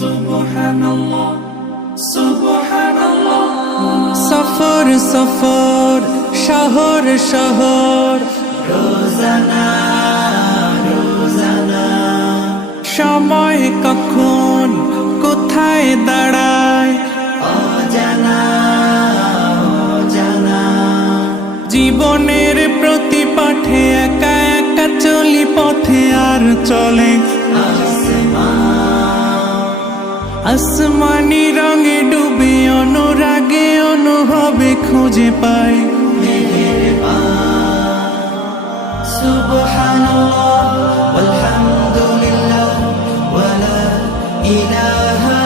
সুবহানাল্লাহ সুবহানাল্লাহ। সফর সফর শহর শহর রোজানা রোজানা, সময় কখন কোথায় দাঁড়ায় অজানা অজানা। জীবনের প্রতি পাঠে একা একা চলি পথে আর চলে আসমানি রঙে ডুবে অনুরাগে অনুভবে খুঁজে পাই সুবহানাল্লাহ ওয়ালহামদুলিল্লাহ ওয়ালা ইলাহা